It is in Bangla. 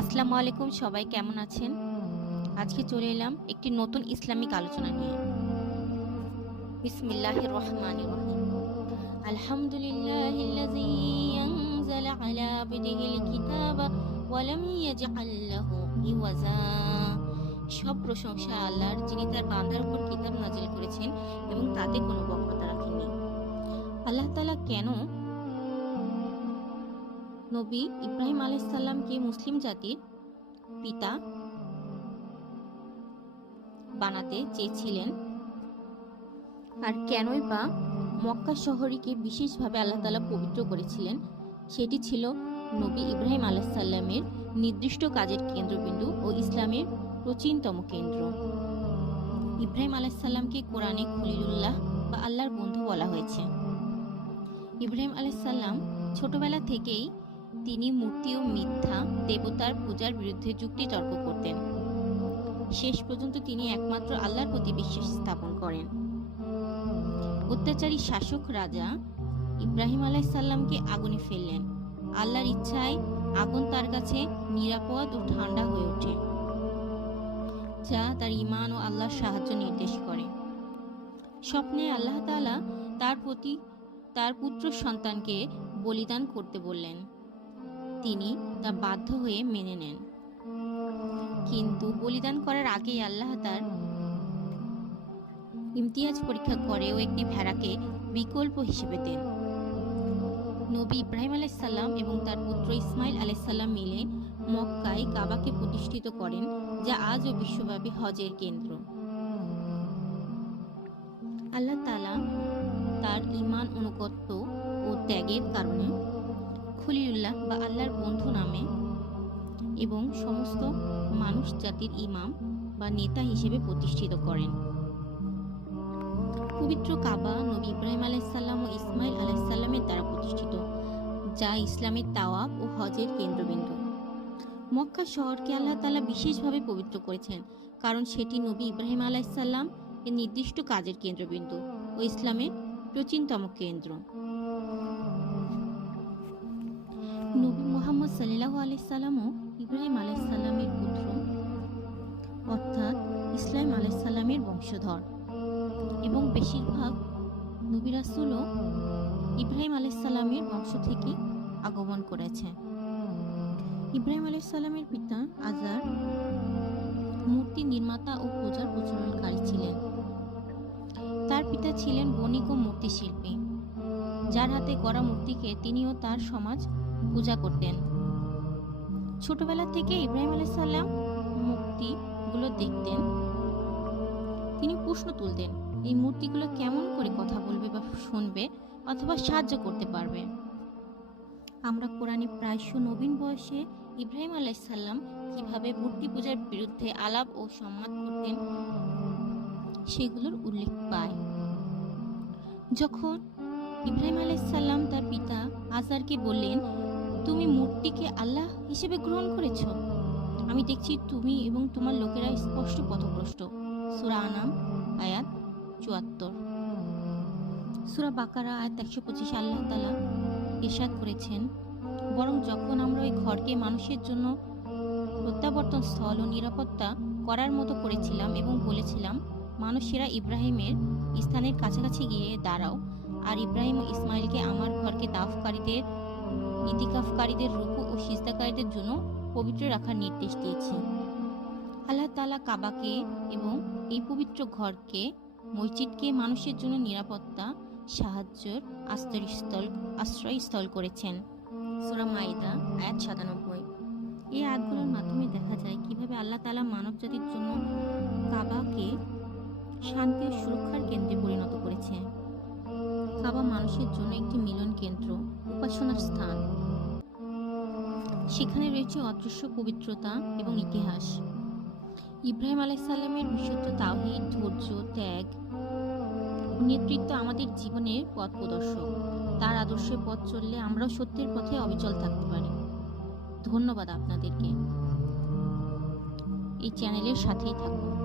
আসসালামু আলাইকুম, সবাই কেমন আছেন? আজকে চলে এলাম একটি নতুন ইসলামিক আলোচনা নিয়ে। বিসমিল্লাহির রহমানির রহিম। আলহামদুলিল্লাহিল্লাযী আনজালা আলা আবদিহিল কিতাবা ওয়া লাম ইয়াজআল লাহু ইওয়াজা। সব প্রশংসা আল্লাহর, যিনি তার বান্দার উপর কিতাব নাজিল করেছেন এবং তাতে কোনো বক্রতা রাখেননি। আল্লাহ তাআলা কেন নবী ইব্রাহিম আলাইসাল্লামকে মুসলিম জাতির পিতা বানাতে চেয়েছিলেন। আর কেনই বা মক্কা শহরীকে বিশেষভাবে আল্লাহ তালা পবিত্র করেছিলেন, সেটি ছিল নবী ইব্রাহিম আলাইসাল্লামের নির্দিষ্ট কাজের কেন্দ্রবিন্দু ও ইসলামের প্রাচীনতম কেন্দ্র। ইব্রাহিম আলাইসাল্লামকে কোরআনে খলিলুল্লাহ বা আল্লাহর বন্ধু বলা হয়েছে। ইব্রাহিম আলাইসাল্লাম ছোটবেলা থেকেই তিনি মূর্তি ও মিথ্যা, দেবতার পূজার বিরুদ্ধে যুক্তি তর্ক করতেন। শেষ পর্যন্ত তিনি একমাত্র আল্লাহর প্রতি বিশ্বাস স্থাপন করেন। অত্যাচারী শাসক রাজা ইব্রাহিম আলাইসাল্লামকে আগুনে ফেললেন। আল্লাহর ইচ্ছায় আগুন তার কাছে নিরাপদ ও ঠান্ডা হয়ে ওঠে, যা তার ইমান ও আল্লাহর সাহায্য নির্দেশ করে। স্বপ্নে আল্লাহ তাআলা তার প্রতি, তার পুত্র সন্তানকে বলিদান করতে বললেন। তিনি তা বাধ্য হয়ে মেনে নেন। কিন্তু বলিদান করার আগেই আল্লাহ তার ইমতিয়াজ পরীক্ষা করে ও একটি ভেড়াকে বিকল্প হিসেবে দেন। নবী ইব্রাহিম আলাইসাল্লাম এবং তার পুত্র ইসমাইল আলাইসাল্লাম মিলে মক্কায় কাবাকে প্রতিষ্ঠিত করেন, যা আজও বিশ্বব্যাপী হজের কেন্দ্র। আল্লাহ তালা তার ইমান অনুগত্য ও ত্যাগের কারণে খলিলুল্লাহ বা আল্লাহর বন্ধু নামে এবং সমস্ত মানুষ জাতির ইমাম বা নেতা হিসেবে প্রতিষ্ঠিত করেন। পবিত্র কাবা নবী ইব্রাহিম আলাইসাল্লাম ও ইসমাইল আলাইসাল্লামের দ্বারা প্রতিষ্ঠিত, যা ইসলামের তাওয়াব ও হজের কেন্দ্রবিন্দু। মক্কা শহরকে আল্লাহ তালা বিশেষভাবে পবিত্র করেছেন, কারণ সেটি নবী ইব্রাহিম আলাইসাল্লাম এর নির্দিষ্ট কাজের কেন্দ্রবিন্দু ও ইসলামের প্রাচীনতম কেন্দ্র। নবী মোহাম্মদ সাল্লাহ আলাইসাল্লামও ইব্রাহিম আলাইসাল্লামের পুত্র, অর্থাৎ ইসলাম আলাইসাল্লামের বংশধর। এবং বেশিরভাগ নবী রাসুলও ইব্রাহিম আলাইসাল্লামের বংশ থেকে আগমন করেছে ইব্রাহিম আলাইসাল্লামের পিতা আজার মূর্তি নির্মাতা ও পূজার প্রচলনকারী ছিলেন। তার পিতা ছিলেন বণিক ও মূর্তিশিল্পী। যার হাতে গড়া মূর্তিকে তিনিও তার সমাজ পূজা করতেন। ছোটবেলা থেকে ইব্রাহিম আলাইসাল্লাম মূর্তিগুলো দেখতেন। তিনি প্রশ্ন তুলতেন, এই মূর্তিগুলো কেমন করে কথা বলবে বা শুনবে অথবা সাহায্য করতে পারবে? আমরা কোরআনে প্রায়শ নবীন বয়সে ইব্রাহিম আলাইসাল্লাম কীভাবে মূর্তি পূজার বিরুদ্ধে আলাপ ও সম্মান করতেন, সেগুলোর উল্লেখ পাই। যখন ইব্রাহিম আলাইসাল্লাম তার পিতা আজারকে বললেন, তুমি মূর্তিকে আল্লাহ হিসেবে গ্রহণ করেছ। আমি দেখছি তুমি এবং তোমার লোকেরা স্পষ্ট পথভ্রষ্ট। সুরা আনাম, আয়াত চুয়াত্তর। সুরা বাকারা, আয়াত একশো পঁচিশ, আল্লাহ তালা ইরশাদ করেছেন, বরং যখন আমরা ওই ঘরকে মানুষের জন্য প্রত্যাবর্তন স্থল ও নিরাপত্তা করার মতো করেছিলাম এবং বলেছিলাম, মানুষেরা ইব্রাহিমের স্থানের কাছাকাছি গিয়ে দাঁড়াও আর ইব্রাহিম ও ইসমাইলকে আমার ঘরকে দাফকারীদের, ইতিকাফকারীদের রুকু ও সিজদাকারীদের জন্য পবিত্র রাখার নির্দেশ দিয়েছি। আল্লাহ তালা কাবাকে এবং এই পবিত্র ঘরকে, মসজিদকে মানুষের জন্য নিরাপত্তা, সাহায্যের আশ্রয়স্থল আশ্রয়স্থল করেছেন। সুরা মাইদা, আয়াত সাতানব্বই। এই আয়াতগুলোর মাধ্যমে দেখা যায় কীভাবে আল্লাহ তালা মানব জাতির জন্য কাবাকে শান্তি ও সুরক্ষার কেন্দ্রে পরিণত করেছে কাবা মানুষের জন্য একটি মিলন কেন্দ্র, উপাসনার স্থান। সেখানে রয়েছে অদৃশ্য পবিত্রতা এবং ইতিহাস। ইব্রাহিম আলাইসাল্লামের বিশুদ্ধ তাওহিদ, ধৈর্য, ত্যাগ নেতৃত্ব আমাদের জীবনের পথ প্রদর্শক। তার আদর্শে পথ চললে আমরাও সত্যের পথে অবিচল থাকতে পারি। ধন্যবাদ আপনাদেরকে। এই চ্যানেলের সাথেই থাকুন।